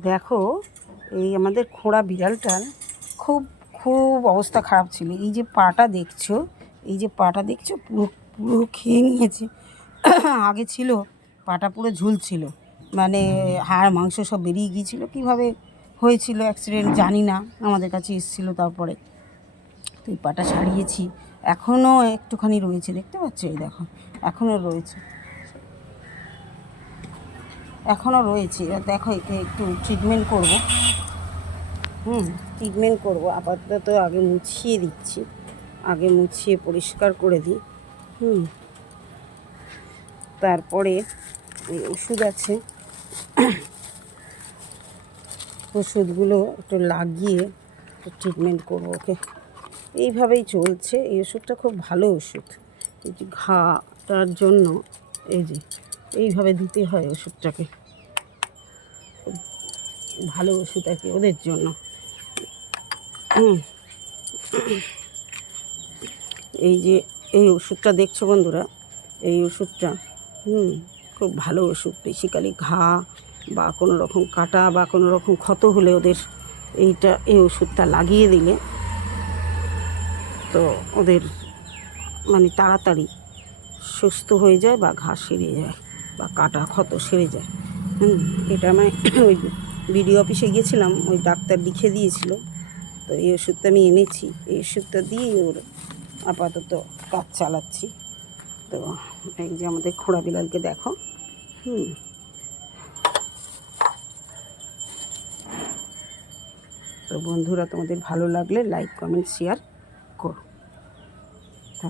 দেখো, এই আমাদের খোঁড়া বিড়ালটার খুব খুব অবস্থা খারাপ ছিল। এই যে পাটা দেখছ, এই যে পাটা দেখছ, পুরো পুরো খেয়ে নিয়েছে। আগে ছিল, পাটা পুরো ঝুলছিল। মানে হাড়, মাংস সব বেরিয়ে গিয়েছিল। কীভাবে হয়েছিল অ্যাক্সিডেন্ট জানি না, আমাদের কাছে এসেছিল তারপরে। তো এই পাটা সারিয়েছি এখনও একটুখানি রয়েছে, দেখতে পাচ্ছ? এই দেখো, এখনও রয়েছে। এখনও রয়েছে। দেখো, একে একটু ট্রিটমেন্ট করব। হুম ট্রিটমেন্ট করব। আপাতত আগে মুছিয়ে দিচ্ছি। আগে মুছিয়ে পরিষ্কার করে দিই। হুম। তারপরে ওষুধ আছে। ওষুধগুলো একটু লাগিয়ে একটু ট্রিটমেন্ট করব ওকে। এইভাবেই চলছে। এই ওষুধটা খুব ভালো ওষুধ। ঘাটার জন্য, এই যে এইভাবে দিতে হয় ওষুধটাকে। ভালো ওষুধ আর কি ওদের জন্য। এই যে, এই ওষুধটা দেখছ বন্ধুরা? এই ওষুধটা, হুম, খুব ভালো ওষুধ। বেসিক্যালি ঘা বা কোনো রকম কাটা বা কোনো রকম ক্ষত হলে ওদের এইটা, এই ওষুধটা লাগিয়ে দিলে তো ওদের মানে তাড়াতাড়ি সুস্থ হয়ে যায় বা ঘা সেরে যায়। বা কাটা ক্ষত সেরে যায়। হুম, এটা আমি ওই বিডিও অফিসে গিয়েছিলাম, ওই ডাক্তার লিখে দিয়েছিল। তো এই ওষুধটা আমি এনেছি, এই ওষুধটা দিয়েই ওর আপাতত কাজ চালাচ্ছি। তো এই যে আমাদের খোড়া বিড়ালকে দেখো। হুম। তো বন্ধুরা, তোমাদের ভালো লাগলে লাইক, কমেন্ট, শেয়ার